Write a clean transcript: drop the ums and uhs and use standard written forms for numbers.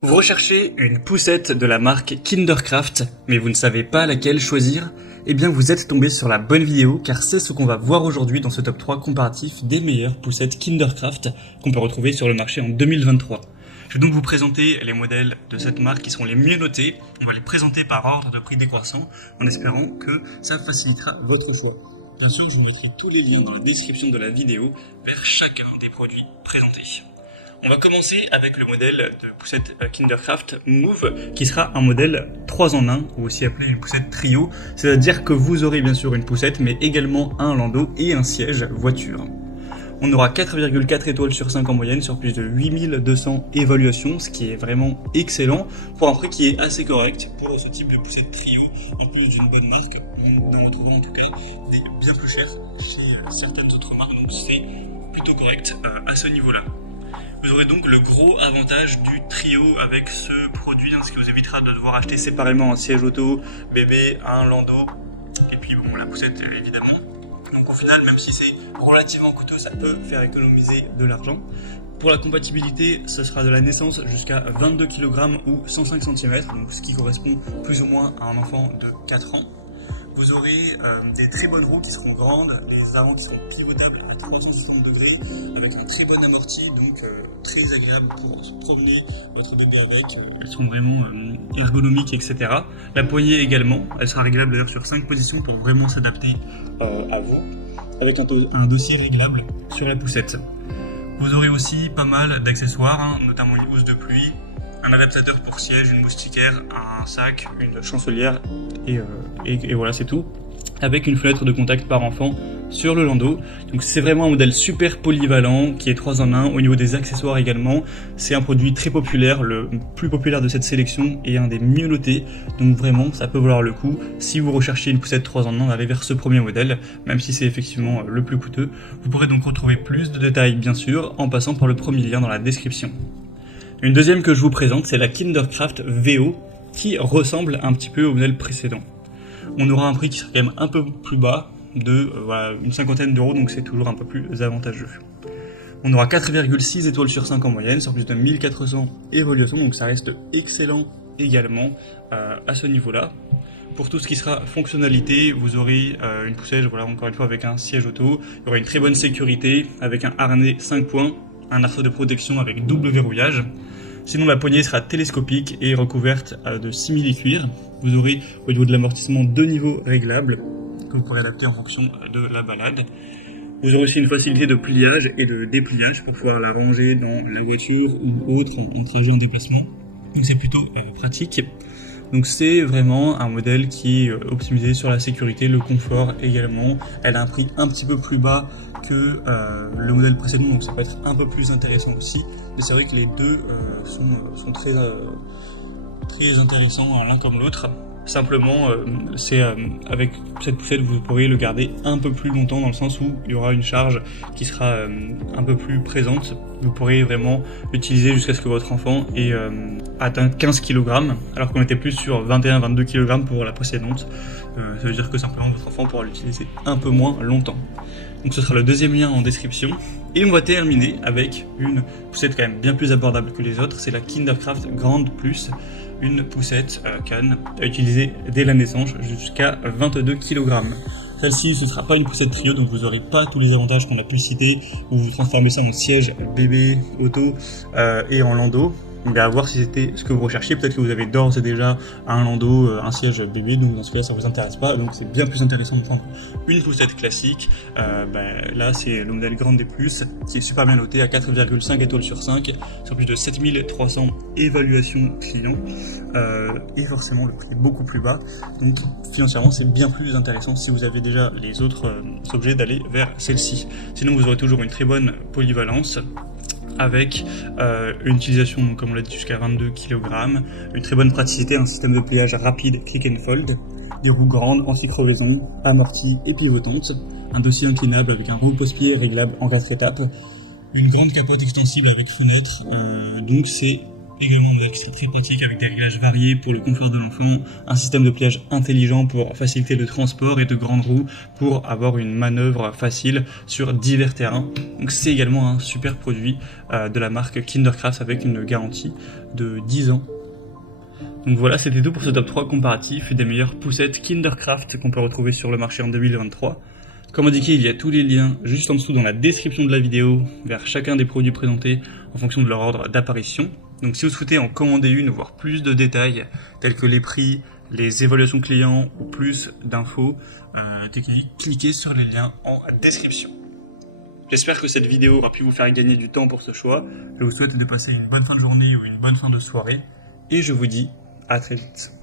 Vous recherchez une poussette de la marque Kindercraft, mais vous ne savez pas laquelle choisir? Eh bien vous êtes tombé sur la bonne vidéo, car c'est ce qu'on va voir aujourd'hui dans ce top 3 comparatif des meilleures poussettes Kindercraft qu'on peut retrouver sur le marché en 2023. Je vais donc vous présenter les modèles de cette marque qui seront les mieux notés. On va les présenter par ordre de prix décroissant, en espérant que ça facilitera votre choix. Bien sûr, je vous mettrai tous les liens dans la description de la vidéo vers chacun des produits présentés. On va commencer avec le modèle de poussette Kindercraft Move, qui sera un modèle 3 en 1, ou aussi appelé une poussette trio, c'est-à-dire que vous aurez bien sûr une poussette, mais également un landau et un siège voiture. On aura 4,4 étoiles sur 5 en moyenne sur plus de 8200 évaluations, ce qui est vraiment excellent pour un prix qui est assez correct pour ce type de poussette trio, en plus d'une bonne marque. On en trouvera en tout cas des bien plus chères chez certaines autres marques, donc c'est plutôt correct à ce niveau-là. Vous aurez donc le gros avantage du trio avec ce produit, ce qui vous évitera de devoir acheter séparément un siège auto, bébé, un landau, et puis bon, la poussette évidemment. Donc au final, même si c'est relativement coûteux, ça peut faire économiser de l'argent. Pour la compatibilité, ce sera de la naissance jusqu'à 22 kg ou 105 cm, donc ce qui correspond plus ou moins à un enfant de 4 ans. Vous aurez des très bonnes roues qui seront grandes, les avants qui seront pivotables à 360 degrés avec un très bon amorti, donc très agréable pour se promener votre bébé avec. Elles sont vraiment ergonomiques, etc. La poignée également, elle sera réglable d'ailleurs sur 5 positions pour vraiment s'adapter à vous, avec un dossier réglable sur la poussette. Vous aurez aussi pas mal d'accessoires, notamment une housse de pluie, un adaptateur pour siège, une moustiquaire, un sac, une chancelière et voilà, c'est tout. Avec une fenêtre de contact par enfant sur le landau. Donc c'est vraiment un modèle super polyvalent qui est 3 en 1 au niveau des accessoires également. C'est un produit très populaire, le plus populaire de cette sélection et un des mieux notés. Donc vraiment ça peut valoir le coup. Si vous recherchez une poussette 3 en 1, allez vers ce premier modèle, même si c'est effectivement le plus coûteux. Vous pourrez donc retrouver plus de détails bien sûr en passant par le premier lien dans la description. Une deuxième que je vous présente, c'est la Kindercraft VO, qui ressemble un petit peu au modèle précédent. On aura un prix qui sera quand même un peu plus bas, de une cinquantaine d'euros, donc c'est toujours un peu plus avantageux. On aura 4,6 étoiles sur 5 en moyenne, sur plus de 1400 évaluations, donc ça reste excellent également à ce niveau-là. Pour tout ce qui sera fonctionnalité, vous aurez une poussette, encore une fois avec un siège auto, il y aura une très bonne sécurité, avec un harnais 5 points, un arceau de protection avec double verrouillage. Sinon la poignée sera télescopique et recouverte de simili-cuir. Vous aurez au niveau de l'amortissement 2 niveaux réglables que vous pourrez adapter en fonction de la balade. Vous aurez aussi une facilité de pliage et de dépliage pour pouvoir la ranger dans la voiture ou autre en trajet en déplacement. Donc c'est plutôt pratique. Donc c'est vraiment un modèle qui est optimisé sur la sécurité, le confort également. Elle a un prix un petit peu plus bas que le modèle précédent, donc ça peut être un peu plus intéressant aussi. Mais c'est vrai que les deux sont très intéressants l'un comme l'autre. Simplement, avec cette poussette, vous pourrez le garder un peu plus longtemps dans le sens où il y aura une charge qui sera un peu plus présente. Vous pourrez vraiment l'utiliser jusqu'à ce que votre enfant ait atteint 15 kg, alors qu'on était plus sur 21-22 kg pour la précédente. Ça veut dire que simplement votre enfant pourra l'utiliser un peu moins longtemps. Donc ce sera le deuxième lien en description. Et on va terminer avec une poussette quand même bien plus abordable que les autres, c'est la Kindercraft Grande Plus. Une poussette canne à utiliser dès la naissance jusqu'à 22 kg. Celle-ci, ce ne sera pas une poussette trio, donc vous n'aurez pas tous les avantages qu'on a pu citer, où vous transformez ça en siège bébé, auto et en landau. Donc à voir si c'était ce que vous recherchiez, peut-être que vous avez d'ores et déjà un landau, un siège bébé, donc dans ce cas-là ça vous intéresse pas, donc c'est bien plus intéressant de prendre une poussette classique. Là c'est le modèle Grande des Plus, qui est super bien noté à 4,5 étoiles sur 5, sur plus de 7300 évaluations clients, et forcément le prix est beaucoup plus bas, donc financièrement c'est bien plus intéressant si vous avez déjà les autres objets d'aller vers celle-ci. Sinon vous aurez toujours une très bonne polyvalence, avec une utilisation, comme on l'a dit, jusqu'à 22 kg, une très bonne praticité, un système de pliage rapide click and fold, des roues grandes, anti-crevaison, amorties et pivotantes, un dossier inclinable avec un repose-pied réglable en 4 étapes, une grande capote extensible avec fenêtre, donc c'est Également un modèle qui sera très pratique avec des réglages variés pour le confort de l'enfant, un système de pliage intelligent pour faciliter le transport et de grandes roues pour avoir une manœuvre facile sur divers terrains. Donc c'est également un super produit de la marque Kindercraft avec une garantie de 10 ans. Donc voilà, c'était tout pour ce top 3 comparatif des meilleures poussettes Kindercraft qu'on peut retrouver sur le marché en 2023. Comme indiqué, il y a tous les liens juste en dessous dans la description de la vidéo vers chacun des produits présentés en fonction de leur ordre d'apparition. Donc si vous souhaitez en commander une ou voir plus de détails tels que les prix, les évaluations clients ou plus d'infos, cliquez sur les liens en description. J'espère que cette vidéo aura pu vous faire gagner du temps pour ce choix. Je vous souhaite de passer une bonne fin de journée ou une bonne fin de soirée et je vous dis à très vite.